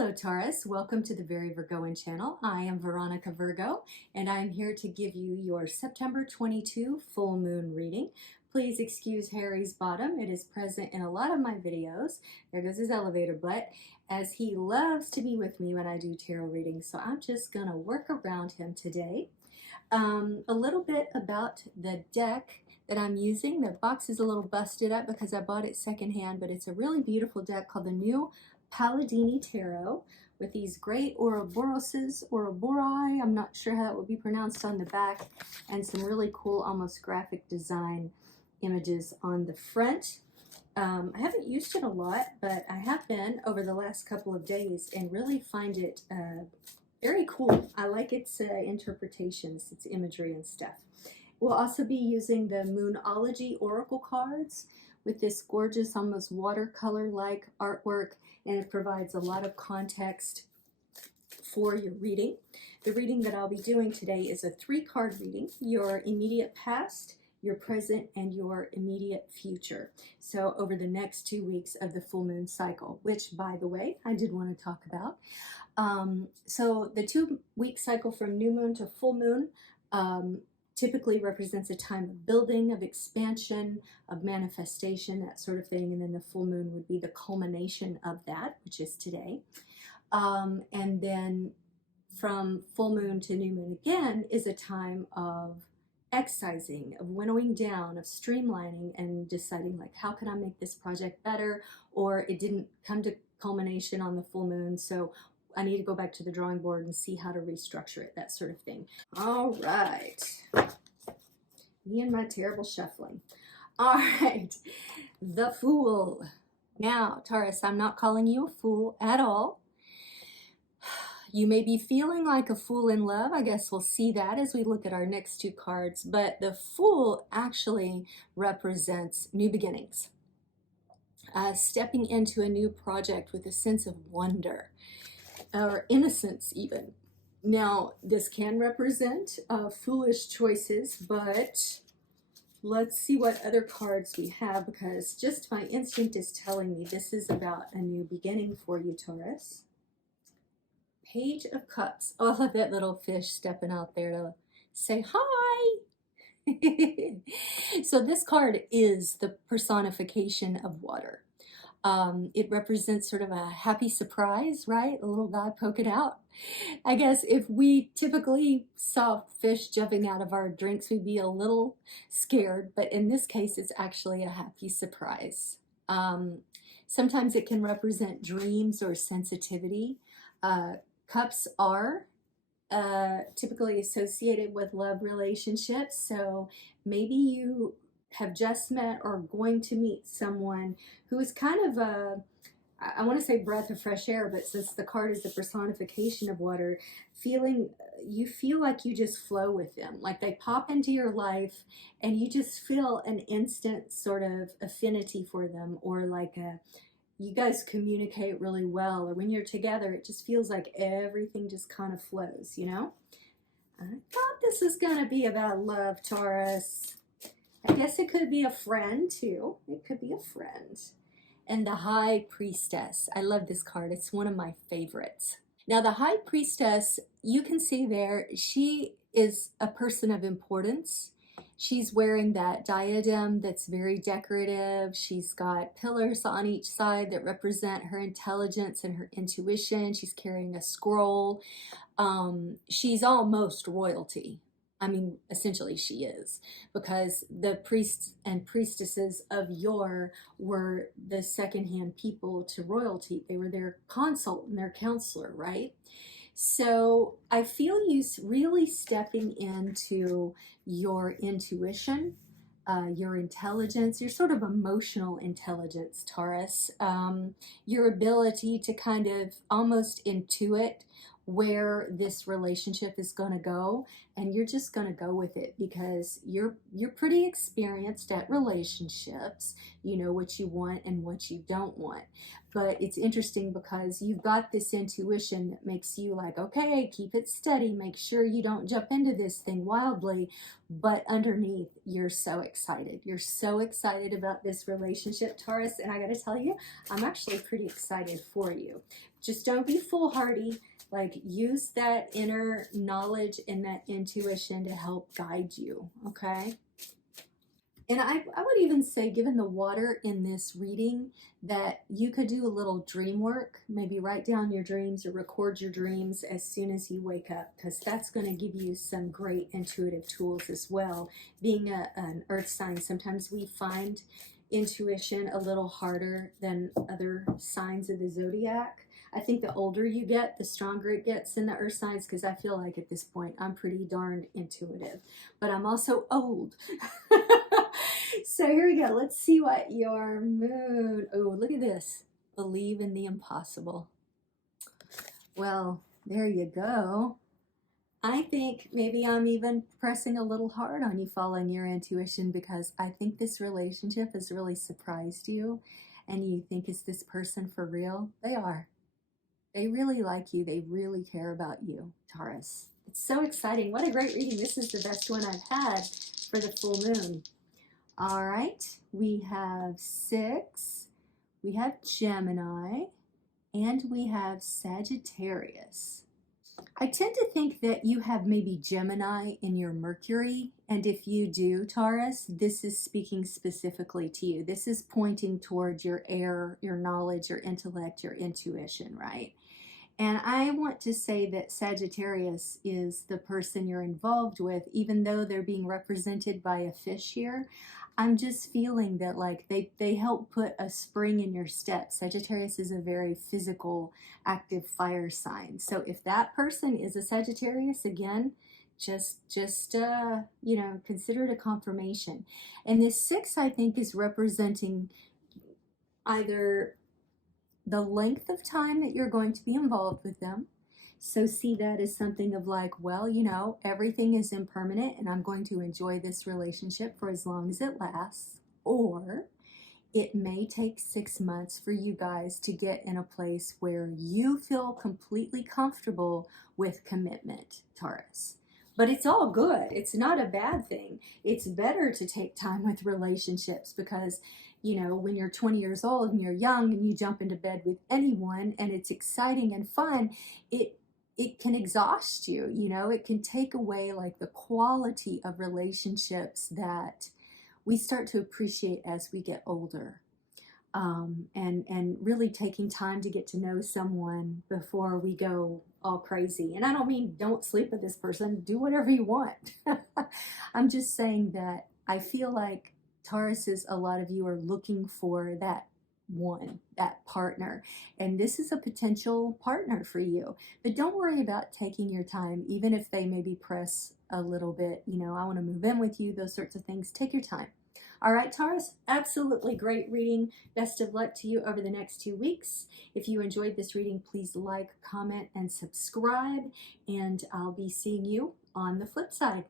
Hello Taurus, welcome to the Very Virgoan channel. I am Veronica Virgo and I'm here to give you your September 22 full moon reading. Please excuse Harry's bottom. It is present in a lot of my videos. There goes his elevator butt, as he loves to be with me when I do tarot readings. So I'm just gonna work around him today. A little bit about the deck that I'm using. The box is a little busted up because I bought it secondhand, but it's a really beautiful deck called the New Palladini Tarot with these great Ouroboroses, Ouroboros, I'm not sure how that would be pronounced, on the back, and some really cool, almost graphic design images on the front. I haven't used it a lot, but I have been over the last couple of days and really find it very cool. I like its interpretations, its imagery and stuff. We'll also be using the Moonology Oracle cards with this gorgeous, almost watercolor-like artwork, and it provides a lot of context for your reading. The reading that I'll be doing today is a 3-card reading: your immediate past, your present, and your immediate future. So over the next 2 weeks of the full moon cycle, which, by the way, I did want to talk about. So the 2-week cycle from new moon to full moon typically represents a time of building, of expansion, of manifestation, that sort of thing. And then the full moon would be the culmination of that, which is today. And then from full moon to new moon again is a time of excising, of winnowing down, of streamlining, and deciding, like, how can I make this project better? Or it didn't come to culmination on the full moon, so I need to go back to the drawing board and see how to restructure it, that sort of thing. All right. Me and my terrible shuffling. All right. The Fool. Now, Taurus, I'm not calling you a fool at all. You may be feeling like a fool in love. I guess we'll see that as we look at our next 2 cards. But the Fool actually represents new beginnings. Stepping into a new project with a sense of wonder, or innocence even. Now, this can represent foolish choices, but let's see what other cards we have, because just my instinct is telling me this is about a new beginning for you, Taurus. Page of Cups. Oh, I love that little fish stepping out there to say hi. So this card is the personification of water. It represents sort of a happy surprise, right? A little guy poking out. I guess if we typically saw fish jumping out of our drinks, we'd be a little scared, but in this case, it's actually a happy surprise. Sometimes it can represent dreams or sensitivity. Cups are typically associated with love relationships, so maybe you have just met or going to meet someone who is kind of a, I want to say breath of fresh air, but since the card is the personification of water, you feel like you just flow with them, like they pop into your life and you just feel an instant sort of affinity for them, or like you guys communicate really well, or when you're together, it just feels like everything just kind of flows, you know? I thought this was going to be about love, Taurus. I guess it could be a friend too. It could be a friend. And the High Priestess. I love this card. It's one of my favorites. Now the High Priestess, you can see there, she is a person of importance. She's wearing that diadem that's very decorative. She's got pillars on each side that represent her intelligence and her intuition. She's carrying a scroll. She's almost royalty. I mean, essentially she is, because the priests and priestesses of yore were the secondhand people to royalty. They were their consult and their counselor, right? So I feel you really stepping into your intuition, your intelligence, your sort of emotional intelligence, Taurus, your ability to kind of almost intuit where this relationship is going to go, and you're just going to go with it because you're pretty experienced at relationships. You know what you want and what you don't want. But it's interesting because you've got this intuition that makes you like, okay, keep it steady, make sure you don't jump into this thing wildly, but underneath you're so excited. You're so excited about this relationship, Taurus, and I got to tell you, I'm actually pretty excited for you, just don't be foolhardy. Like, use that inner knowledge and that intuition to help guide you, okay? And I would even say, given the water in this reading, that you could do a little dream work. Maybe write down your dreams or record your dreams as soon as you wake up, because that's going to give you some great intuitive tools as well. Being an earth sign, sometimes we find intuition a little harder than other signs of the zodiac. I think the older you get, the stronger it gets in the earth signs, because I feel like at this point I'm pretty darn intuitive, but I'm also old. So here we go. Let's see what your moon, oh, look at this. Believe in the impossible. Well, there you go. I think maybe I'm even pressing a little hard on you following your intuition, because I think this relationship has really surprised you, and you think, is this person for real? They are. They really like you. They really care about you, Taurus. It's so exciting. What a great reading. This is the best one I've had for the full moon. All right, we have 6, we have Gemini, and we have Sagittarius. I tend to think that you have maybe Gemini in your Mercury, and if you do, Taurus, this is speaking specifically to you. This is pointing towards your air, your knowledge, your intellect, your intuition, right? And I want to say that Sagittarius is the person you're involved with, even though they're being represented by a fish here. I'm just feeling that, like, they help put a spring in your step. Sagittarius is a very physical, active fire sign. So if that person is a Sagittarius, again, just you know, consider it a confirmation. And this 6, I think, is representing either the length of time that you're going to be involved with them. So see that as something of like, well, you know, everything is impermanent and I'm going to enjoy this relationship for as long as it lasts. Or it may take 6 months for you guys to get in a place where you feel completely comfortable with commitment, Taurus. But it's all good. It's not a bad thing. It's better to take time with relationships, because, you know, when you're 20 years old and you're young and you jump into bed with anyone and it's exciting and fun, it can exhaust you, you know, it can take away like the quality of relationships that we start to appreciate as we get older. And really taking time to get to know someone before we go all crazy. And I don't mean don't sleep with this person, do whatever you want. I'm just saying that I feel like Tauruses, a lot of you are looking for that one, that partner, and this is a potential partner for you. But don't worry about taking your time, even if they maybe press a little bit, you know, I want to move in with you, those sorts of things. Take your time. All right, Taurus, absolutely great reading. Best of luck to you over the next 2 weeks. If you enjoyed this reading, please like, comment, and subscribe, and I'll be seeing you on the flip side.